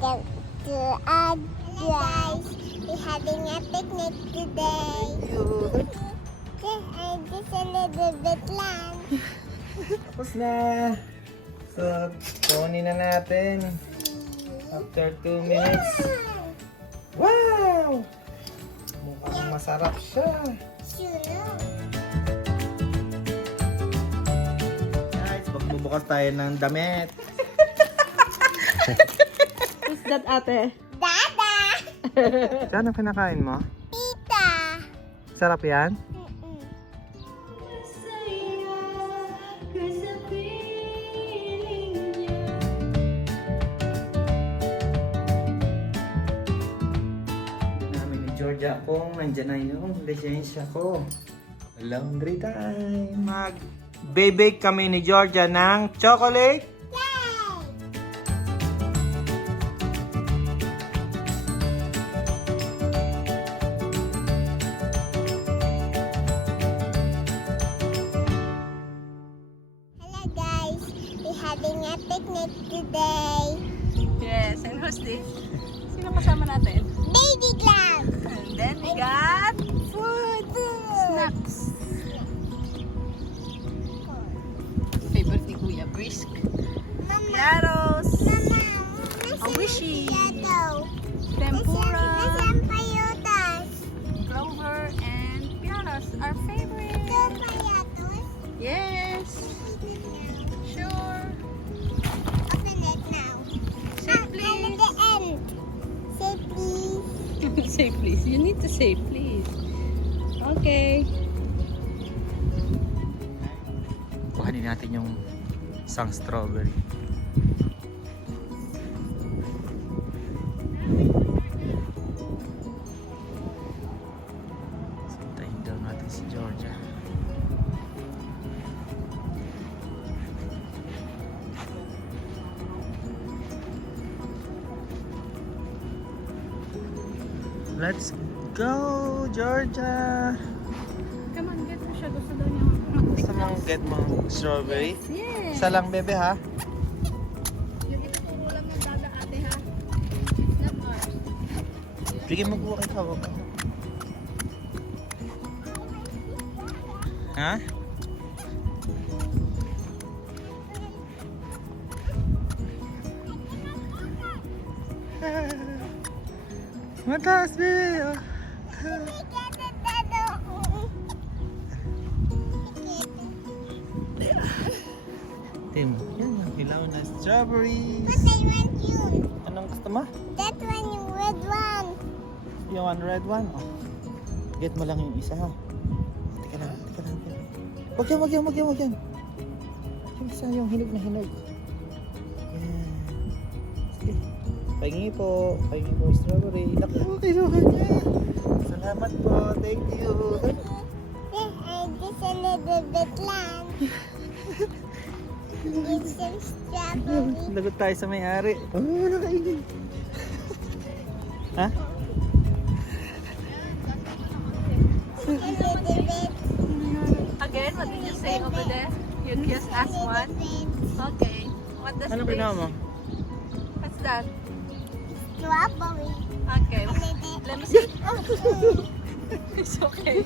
welcome to our guys. We're having a picnic today. Just a little bit lang. Tapos na. So, kunin na natin. After 2 minutes. Wow! Mukhang masarap siya. Sure. Guys, magbubukas tayo ng damit. Who's that, ate? Dada! Saan ang kinakain mo? Tita! Sarap yan? Namin ni Georgia kung nandyan na yung lisensya ko. Laundry time. Mag-bake kami ni Georgia ng chocolate. Hello guys, we're having a picnic today. Yes, and who's this? Sino kasama natin? Baby Glove! And then we got Food! snacks. Favorite ni Kuya Brisk. Mama! Yaros. Mama! Awishi. Yato! Tempura. Nasaan payotas? Clover and pianos. Our favorite. Nasaan payotas? Yes. Sure. Open it now. Say And please. at the end. Say please. Say please. You need to say please. Okay. Kuhanin natin yung isang strawberry. Sintayin daw natin si Georgia. Let's go, Georgia! Come on, get mo siya. Gusto daw niya Gusto mong get mo strawberry? Yes. Isa lang, bebe, ha? Yung ituturo lang ng dada, ate, ha? It's not ours. Bigyan mo buka ikaw, baba. Ha? Mataas, bebe! Oh. Tim, yan yung hilaw na strawberries. But I want you. Anong gusto mo? That one, yung red one. Yung one red one? Oh. Get mo lang yung isa, ha? Teka lang, teka lang. Wag yan, wag yan, wag yan, wag yan. Yung isa, yung hinog na hinog. Yan. Sige. Pahingi po strawberry. Naku, kinuha niya. Salamat po, thank you. Just a little bit lang. Get some strawberry. Lagot tayo sa may-ari. Oh, nakainin. Ha? A little bit. Again, what did you say over there? You just asked one? Okay. What does Ano this? ginawa mo? What's that? Strawberry. Okay. A little. Let me see. It's okay.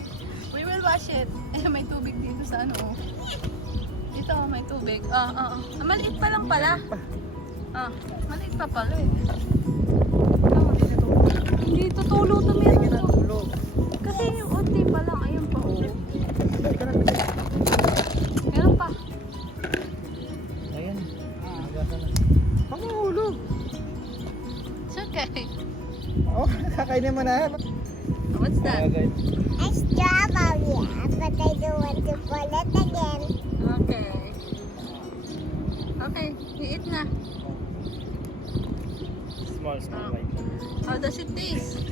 We will wash it. Eh, may tubig dito sa ano. Oh. Dito, may tubig. Maliit pa lang pala. Maliit pa pala eh. Hindi tutulo to meron to. Kasi yung unti pa lang. Ayun pa oh. Meron pa. Ayan. Pangahulog. It's okay. Oh, kakainin mo na. What's that? A strawberry. But I don't want to pull it again. Okay. Okay, i-eat na. Small like that. How does it taste?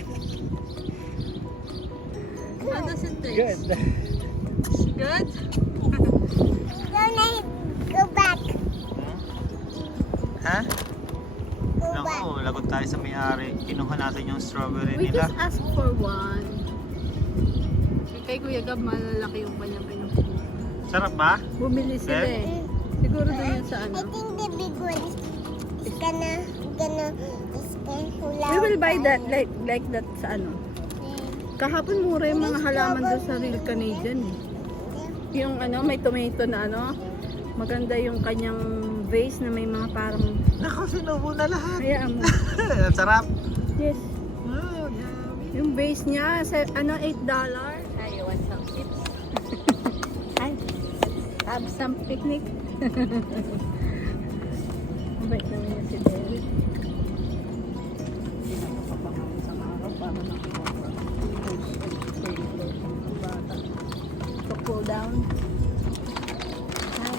How does it taste? Good. Good? Go back. Ha? Go back. Naku, lagot tayo sa may-ari. Kinuha natin yung strawberry We nila. just asked for one. Kay Kuya Gab, malalaki yung kanyang pinupuno. Sarap ba? Bumili sila eh. Siguro doon yun sa I ano. think the big one is We will buy that like that sa ano. Kahapon mura yung mga halaman doon sa Real Canadian eh. Yung ano, may tomato na ano. Maganda yung kanyang vase na may mga parang... Nako, sinubo na lahat. Hayaan mo. Ang sarap. Yes. Oh, yummy. Yung base niya, sa, ano, $8. I want some chips. Ay, have some picnic. Mabait naman yung si Derek. Hindi na makapangang isang araw para nakuha ko. Bata. So cool down. Hi.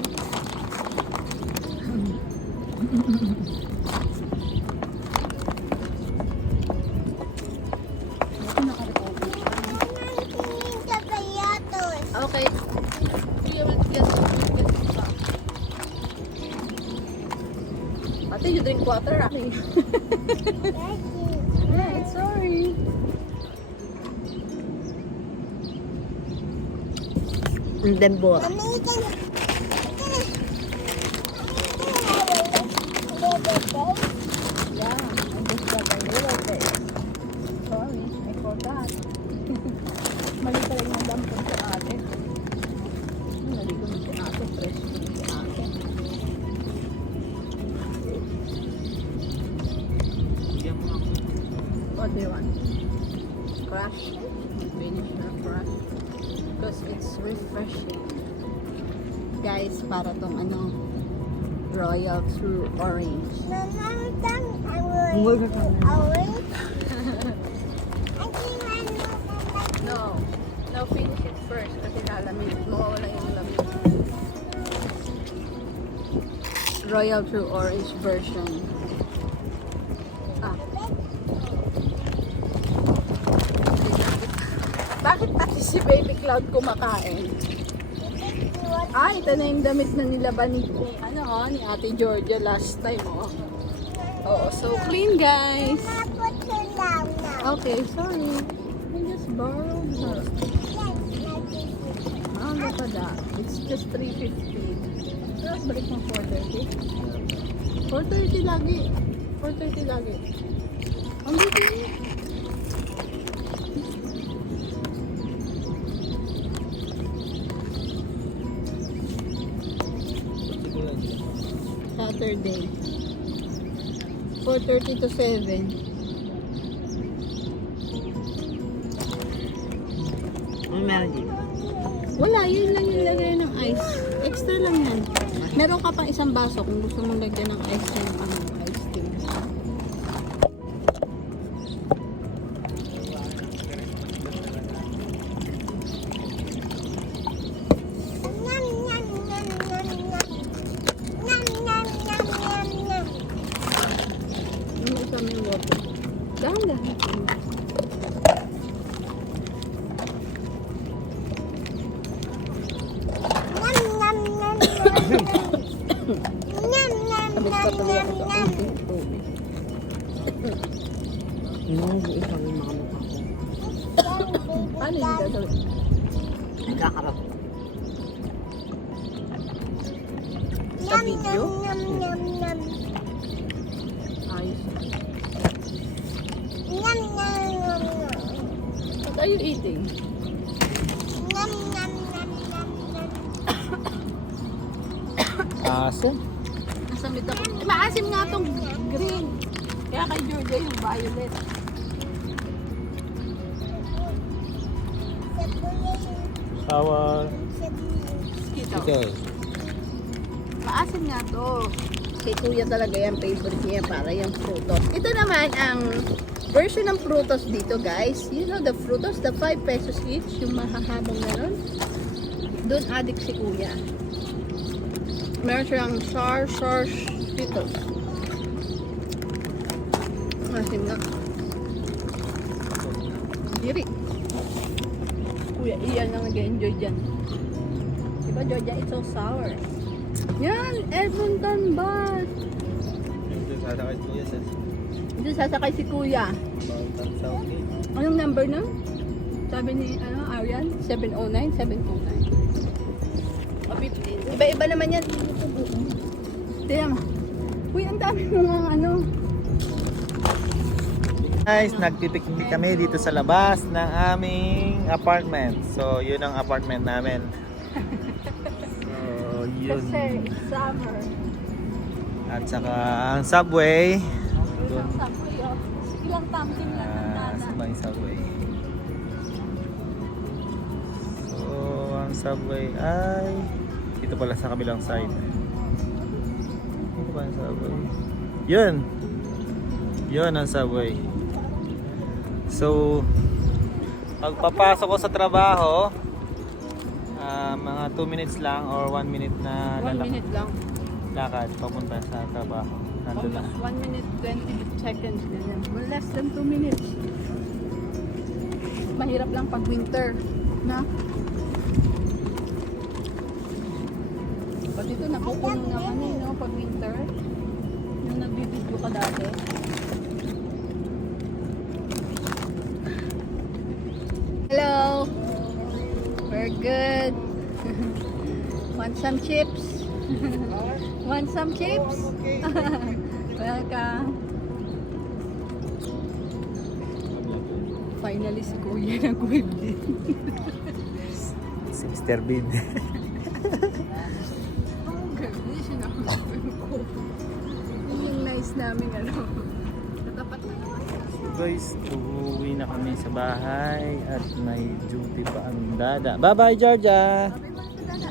Okay. We will get back. Ate, you drink water, Aki. Yeah, sorry. And then book. Yeah, I just got a little bit. Sorry, I forgot. Mali pala yung dampon sa ate. Naligo na si ate, fresh na si ate. Bigyan mo ako. What do you want? Crush? Finish na crush. Because it's refreshing. Guys, para tong ano, Royal True Orange. No. No, finish it first kasi lalamig. Mawawala yung lamig. Royal True Orange version. Ah. Bakit pati si Baby Cloud kumakain? Ah, ito na yung damit na nilaban ni Ate Georgia last time, oh. Oo, so clean, guys. Okay, sorry. I just borrowed her. Ah, look at that. It's just $3.50. Tapos balik ng 4.30. 4.30 lagi. 4.30 lagi. Ang dito yun. Saturday. 4.30 to 7. Ano meron dito? Wala, yun lang yung lagay ng ice. Extra lang yan. Meron ka pang isang baso kung gusto mong lagyan ng ice yung ice cream. Yung isa may water. Dahan-dahan. Sabit pa tuloy ako sa konting tubig. Isa yung mga mukha ko. Paano yung gagawin? Nagkakarap. Sa video? Ayos. What are you eating? Aso? Nasamit ako. Maasim nga tong green. Kaya kay Georgia yung violet. Sour. Skittles. Ito. Maasim nga to. Kay kuya talaga yan, favorite niya para yung frutos. Ito naman ang version ng frutos dito, guys. You know the frutos, the 5 pesos each, yung mahahabang meron. Doon addict si kuya. Meron siyang sour Skittles. Maasim nga. Diri. Kuya, iyan lang nag-enjoy dyan. Diba, Georgia, it's so sour. Yan, Edmonton bus. Ito sasakay ko yan sa Dito sasakay si kuya. South Gate. Anong number na? Sabi ni Arian, 709, 709. O 15. Iba-iba naman yan. Tingnan mo. Uy, ang dami mo nga ano. Guys, nagpipiknik kami dito sa labas ng aming apartment. So, yun ang apartment namin. So, yun. Kasi it's summer. At saka ang subway. Doon. Subway, oh. Ilang tumbling lang ng nana. Sa may subway. So, ang subway ay dito pala sa kabilang side. Dito pa ang subway. Yun! Yun ang subway. So, pagpapasok ko sa trabaho, mga 2 minutes lang or 1 minute na 1 minute lang. lakad papunta sa trabaho. Nandun na. Almost 1 minute 20 seconds. Ganyan. Well, less than 2 minutes. Mahirap lang pag winter. Na? Pag ito napupuno naman eh, no? Pag winter. Yung nagbibidyo ka dati. Hello! We're good. Want some chips? Want some chips? Welcome. Finally si Kuya nag-wave din. Si Mr. Bean. Oh, gabi siya nakakawin ko. Yun yung nice namin ano. Natapat na naman. So guys, uuwi na kami sa bahay at may duty pa ang dada. Bye-bye, Georgia! Bye-bye, Dada.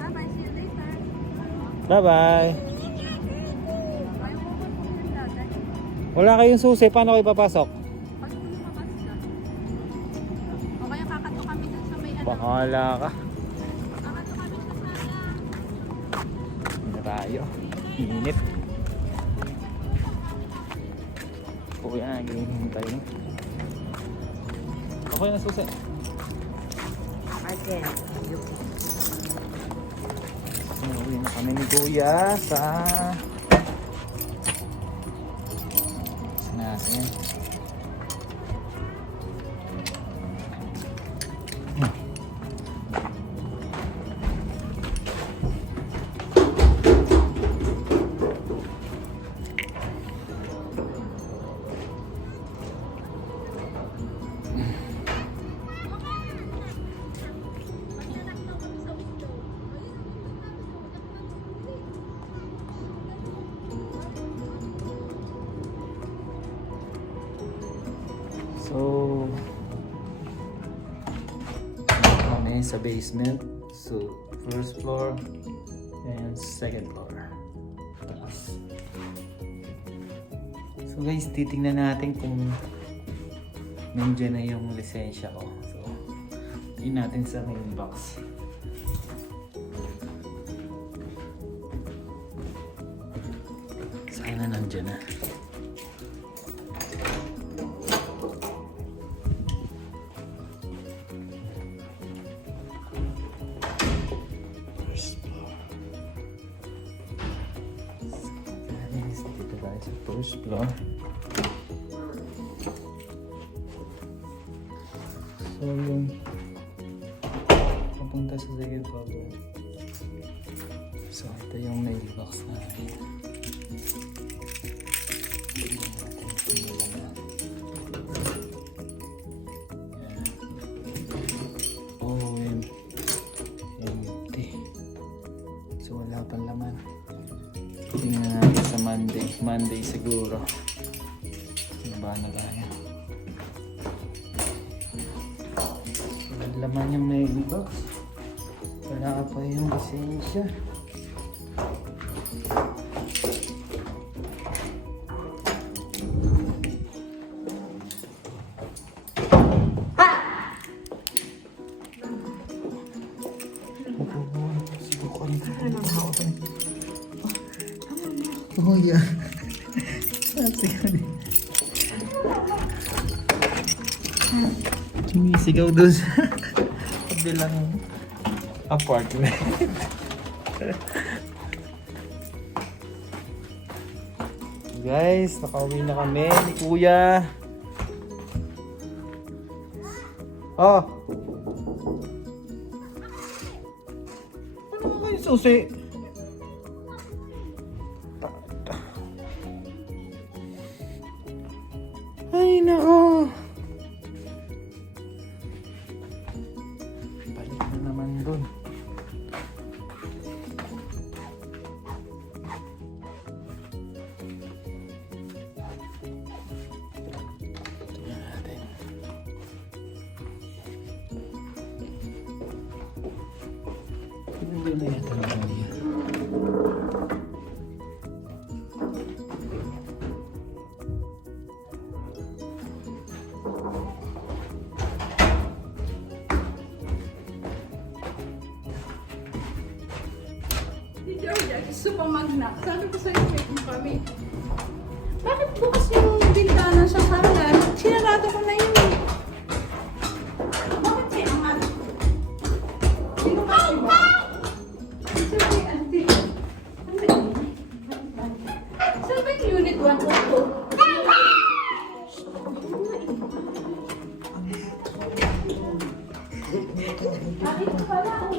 Bye-bye, see you later. Bye-bye! Ayaw mo ba po yung dada? Wala kayong susi, paano kayo papasok? Pag lumabas ka. O kaya kakato kami dun sa may ano. Bahala ka. Kakato kami sa sala. Hindi tayo. Init. Kuya, naghihintay. Okay na susi. Again, you Uwi na kami ni Kuya sa natin. So, kami sa basement. So, first floor and second floor. Taas. So guys, titingnan natin kung nandiyan na yung lisensya ko. So, tingnan natin sa mailbox. Sana nandiyan na. Dito tayo sa first floor. So yung papunta sa second floor doon. So ito yung mailbox natin. Tingnan natin kung wala na. Yan. Oh, yun. Empty. So wala pang laman. Tingnan natin sa Monday. Monday siguro. Ano ba na yan? Wala laman yung mailbox. Wala pa yung lisensya. Oh yeah. Sumisigaw doon sa kabilang apartment. Guys, nakauwi na kami ni Kuya. Oh. Ano kayo susi? nako. Balik na naman dun. Tingnan natin. Hindi na yata naman yan. Si Georgia, gusto pa magnak. Sabi ko sa'yo, wait mo kami. Bakit bukas yung bintana sa kanan? Sinarado ko na yun eh. Bakit siya ang sino ba si ba? Sabi, auntie. Sabi yung unit 1 ko. Bakit pala ang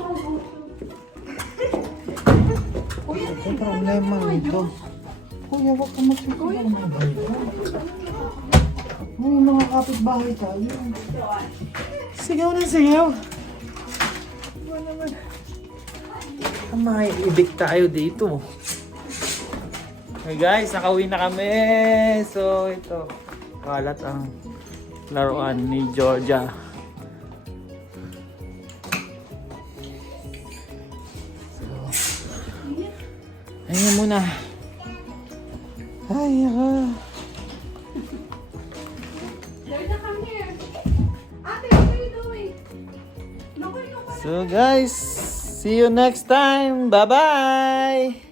Kuya, Ang problema nito. Kuya, huwag ka magsigaw ng mga bayo. May mga kapitbahay tayo. Sigaw na sigaw. Ano naman? Maiibig tayo dito. Hey guys, nakauwi na kami. So ito, kalat ang laruan ni Georgia. Ayun muna. Ay, ako. Georgia, come here. Ate, what are you doing? Naku, ikaw pala. So guys, see you next time. Bye-bye.